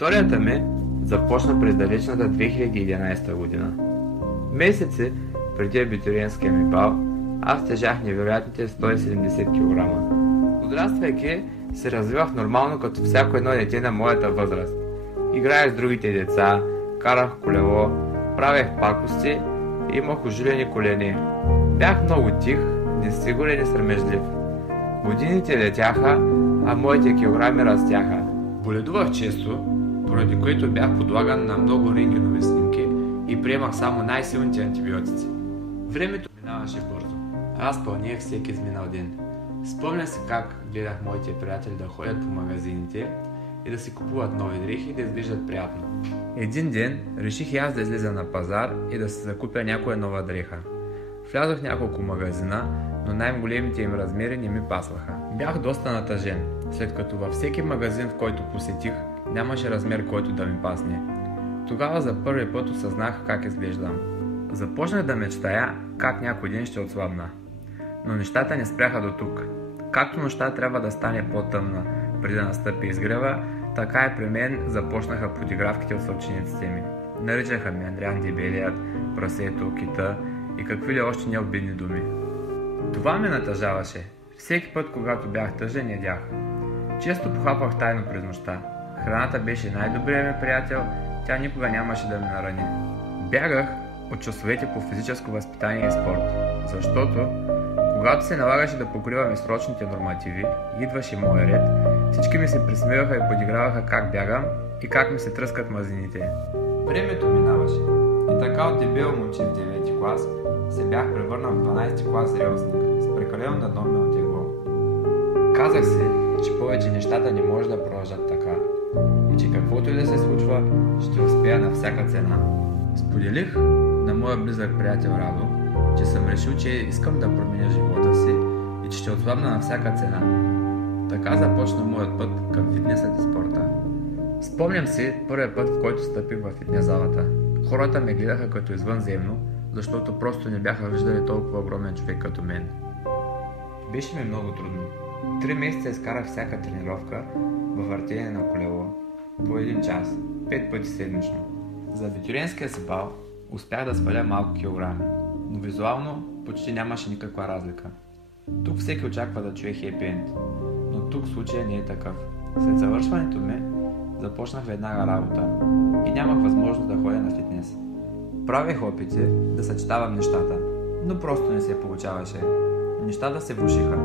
Историята ми започна през далечната 2011 година. Месеци преди абитуриентския ми бал, аз тежах невероятните 170 кг. Подраствайки, се развивах нормално като всяко едно дете на моята възраст. Играех с другите деца, карах колело, правех пакости и имах ожилени колени. Бях много тих, несигурен и срамежлив. Годините летяха, а моите килограми растяха. Боледувах често, поради което бях подлаган на много рентгенови снимки и приемах само най-силните антибиотици. Времето минаваше бързо. Аз пълнех всеки изминал ден. Спомням си как гледах моите приятели да ходят по магазините и да си купуват нови дрехи и да изглеждат приятно. Един ден реших и аз да излиза на пазар и да си закупя някоя нова дреха. Влязох в няколко магазина, но най-големите им размери не ми пасваха. Бях доста натъжен, след като във всеки магазин, в който посетих, нямаше размер, който да ми пасне. Тогава за първи път осъзнах как изглеждам. Започнах да мечтая как някой ден ще отслабна. Но нещата не спряха до тук. Както нощта трябва да стане по-тъмна преди да настъпи изгрева, така и при мен започнаха подигравките от съучениците ми. Наричаха ми Андриан Дебелият, прасето, кита и какви ли още необидни думи. Това ме натъжаваше. Всеки път, когато бях тъжен, ядях. Често похапвах тайно през нощта. Храната беше най-добрият ми приятел, тя никога нямаше да ме нарани. Бягах от часовете по физическо възпитание и спорт, защото когато се налагаше да покриваме срочните нормативи, идваше моя ред, всички ми се присмиваха и подиграваха как бягам и как ми се тръскат мазнините. Времето минаваше и така от дебел момче в 9 клас се бях превърнал в 12 клас зрелостник с прекалено наднормено тегло. Казах си, че повече нещата не може да продължат така и че каквото и да се случва, ще успея на всяка цена. Споделих на моя близък приятел Радо, че съм решил, че искам да променя живота си и че ще отслабна на всяка цена. Така започна моят път към фитнесът и спорта. Спомням си първият път, в който стъпих в фитнес залата. Хората ме гледаха като извънземно, защото просто не бяха виждали толкова огромен човек като мен. Беше ми много трудно. 3 месеца изкарах всяка тренировка във въртене на колело, по 1 час, 5 пъти седмично. За абитуриентския си бал успях да сваля малко килограми, но визуално почти нямаше никаква разлика. Тук всеки очаква да чуе хепи енд, но тук случая не е такъв. След завършването ми започнах веднага работа и нямах възможност да ходя на фитнес. Правех опити да съчетавам нещата, но просто не се получаваше. Нещата се влошиха.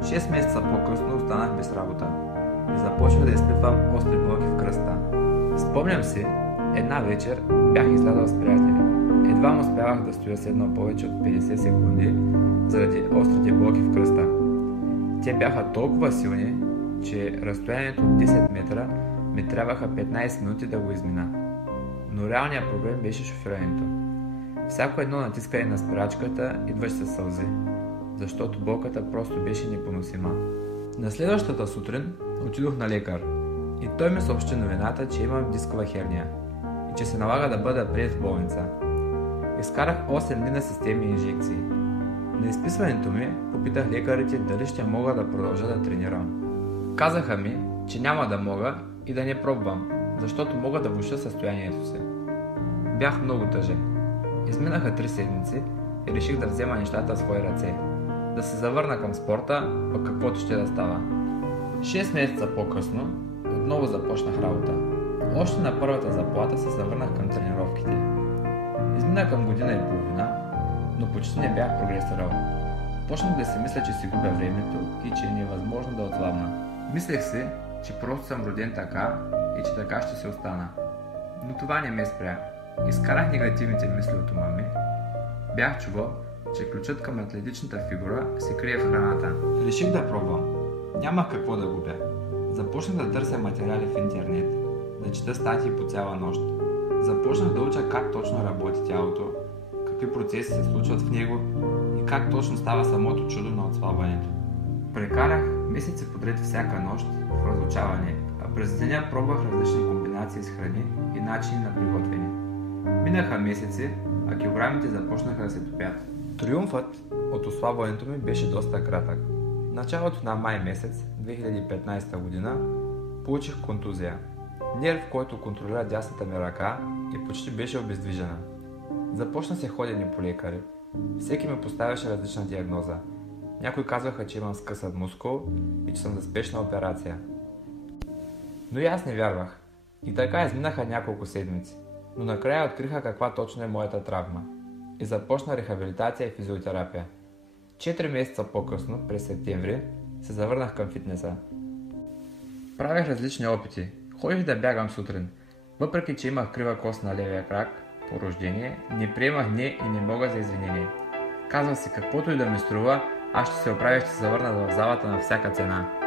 6 месеца по-късно останах без работа и започнах да изпитвам остри болки в кръста. Спомням си, една вечер бях излязъл с приятели. Едва му успявах да стоя седнал повече от 50 секунди заради острите болки в кръста. Те бяха толкова силни, че разстоянието от 10 метра ми трябваха 15 минути да го измина. Но реалният проблем беше шофирането. Всяко едно натискане на спирачката идваше със сълзи, защото болката просто беше непоносима. На следващата сутрин отидох на лекар и той ми съобщи новината, че имам дискова херния и че се налага да бъда приет в болница. Изкарах 8 дни на системни инжекции. На изписването ми попитах лекарите дали ще мога да продължа да тренирам. Казаха ми, че няма да мога и да не пробвам, защото мога да влоша състоянието си. Бях много тъжен. Изминаха 3 седмици и реших да взема нещата в свои ръце. Да се завърна към спорта, пък каквото ще да става. 6 месеца по-късно отново започнах работа. Още на първата заплата се завърнах към тренировките. Измина към година и половина, но почти не бях прогресирал. Почнах да си мисля, че си губя времето и че е невъзможно да отслабна. Мислех си, че просто съм роден така и че така ще се остана. Но това не ме спря. Изкарах негативните мисли от ума ми. Бях чувал, че ключът към атлетичната фигура се крие в храната. Реших да пробвам. Нямах какво да губя. Започнах да търся материали в интернет, да чета статии по цяла нощ. Започнах да уча как точно работи тялото, какви процеси се случват в него и как точно става самото чудо на отслабването. Прекарах месеци подред всяка нощ в разучаване, а през деня пробвах различни комбинации с храни и начини на приготвяне. Минаха месеци, а килограмите започнаха да се топят. Триумфът от отслабването ми беше доста кратък. В началото на май месец 2015 година получих контузия. нерв, който контролира дясната ми ръка и почти беше обездвижена. Започна се ходене по лекари. Всеки ми поставяше различна диагноза. Някои казваха, че имам скъсат мускул и че съм за спешна операция. Но и аз не вярвах. И така изминаха няколко седмици. Но накрая откриха каква точно е моята травма. И започна рехабилитация и физиотерапия. 4 месеца по-късно, през септември, се завърнах към фитнеса. Правех различни опити. Ходих да бягам сутрин. Въпреки, че имах крива кост на левия крак, по рождение, не приемах не и не мога за извинение. Казвах си, каквото и да ми струва, аз ще се оправя и ще се завърна в залата на всяка цена.